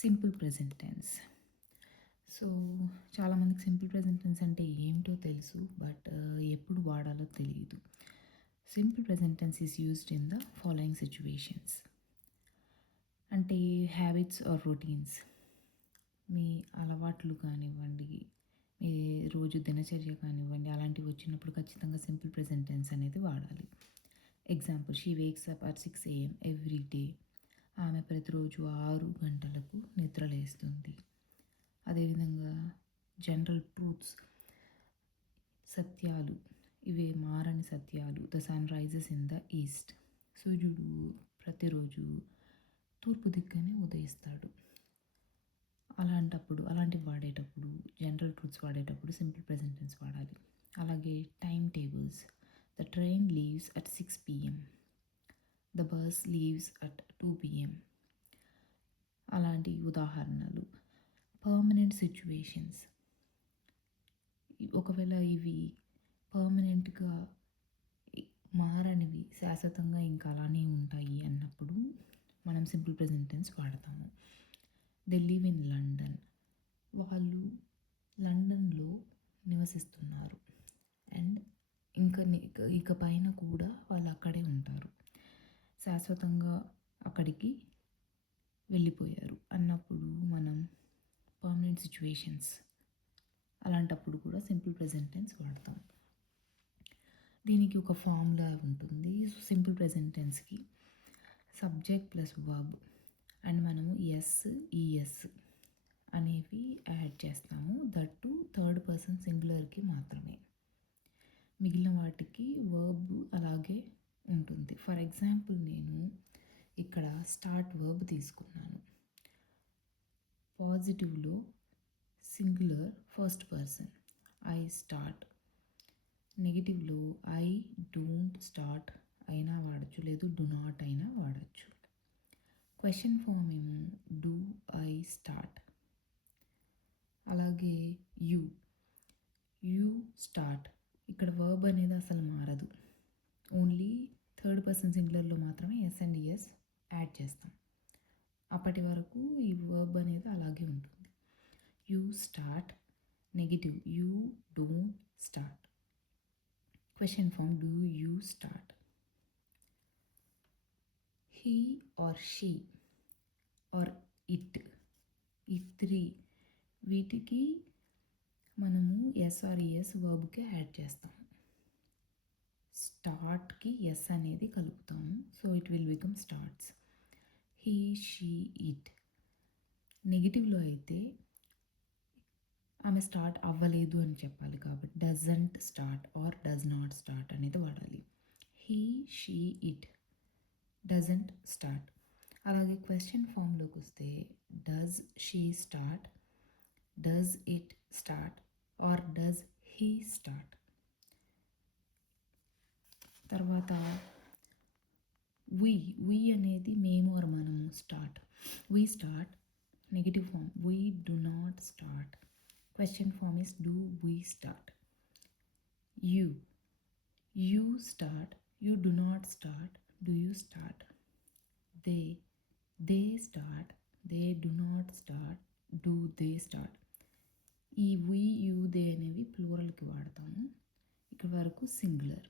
Simple present tense. So, చాలామందికి simple present tense అంటే ఏమిటో తెలుసు. బట్ ఎప్పుడు వాడాలో తెలీదు. Simple present tense is used in the following situations. అంటే హ్యాబిట్స్ ఆర్ రొటీన్స్. మీ అలవాట్లు కానివ్వండి, మీ రోజు దినచర్య కానివ్వండి, అలాంటివి వచ్చినప్పుడు ఖచ్చితంగా సింపుల్ ప్రెజెంట్ టెన్స్ అనేది వాడాలి. Example, she wakes up at 6 AM every day. ఆమె ప్రతిరోజు 6 గంటలకు నిద్రలేస్తుంది. అదేవిధంగా జనరల్ ట్రూత్స్, సత్యాలు, ఇవే మారని సత్యాలు. The sun rises in the east. సూర్యుడు ప్రతిరోజు తూర్పు దిక్కునే ఉదయిస్తాడు. అలాంటివి వాడేటప్పుడు, జనరల్ ట్రూత్స్ వాడేటప్పుడు సింపుల్ ప్రెజెంట్ టెన్స్ వాడాలి. అలాగే time tables. The train leaves at 6 PM. The bus leaves at 2 PM. అలాంటి ఉదాహరణలు. Permanent situations. ఒకవేళ ఇవి పర్మనెంట్గా మారనివి, శాశ్వతంగా ఇంకా అలానే ఉంటాయి అన్నప్పుడు మనం సింపుల్ ప్రెజెంట్ టెన్స్ వాడతాము. They live in London. వాళ్ళు లండన్లో నివసిస్తున్నారు. అండ్ ఇక పైన కూడా వాళ్ళు అక్కడే ఉంటారు. శాశ్వతంగా అక్కడికి వెళ్ళిపోయారు అన్నప్పుడు మనం పర్మనెంట్ సిచ్యువేషన్స్, అలాంటప్పుడు కూడా సింపుల్ ప్రెజెంట్ టెన్స్ వాడతాం. దీనికి ఒక ఫార్ములా ఉంటుంది. సింపుల్ ప్రెజెంట్ టెన్స్కి సబ్జెక్ట్ ప్లస్ వర్బ్ అండ్ మనము ఎస్, ఈఎస్ అనేవి యాడ్ చేస్తాము. దట్ టు థర్డ్ పర్సన్ సింగులర్కి మాత్రమే. మిగిలిన వాటికి వర్బ్ అలాగే ఉంటుంది. ఫర్ ఎగ్జాంపుల్, నేను ఇక్కడ స్టార్ట్ వర్బ్ తీసుకున్నాను. పాజిటివ్లో singular first person, I start. నెగిటివ్లో ఐ డోంట్ స్టార్ట్ అయినా వాడచ్చు, లేదు డు నాట్ అయినా వాడచ్చు. క్వశ్చన్ ఫామ్ ఏమో డూ ఐ స్టార్ట్. అలాగే యూ స్టార్ట్. ఇక్కడ వర్బ్ అనేది అసలు మారదు. ఓన్లీ థర్డ్ పర్సన్ సింగులర్లో మాత్రమే ఎస్ అండ్ ఈఎస్ యాడ్ చేస్తాం. అప్పటి వరకు ఈ వర్బ్ అనేది అలాగే ఉంటుంది. You start. Negative, you don't start. Question form do you start. He or she or it, ఈ 3 వీటికి మనము ఎస్ ఆర్ ఈఎస్ వర్బ్కి యాడ్ చేస్తాము. స్టార్ట్కి ఎస్ అనేది కలుపుతాము. So it will become starts. He, she, it. నెగిటివ్లో అయితే ఆమె స్టార్ట్ అవ్వలేదు అని చెప్పాలి కాబట్టి doesn't start or does not start అనేది వాడాలి. He, she, it doesn't start. అలాగే క్వశ్చన్ ఫామ్లోకి వస్తే does she start, does it start or does he start. తర్వాత వీ అనేది మేము ఆర్ మనము. Start, we start. Negative form we do not start. Question form is do we start. You start, you do not start, do you start. They start, they do not start, do they start. ఈ we, you, they అనేవి ప్లూరల్కి వాడతాము. ఇక్కడ వరకు singular.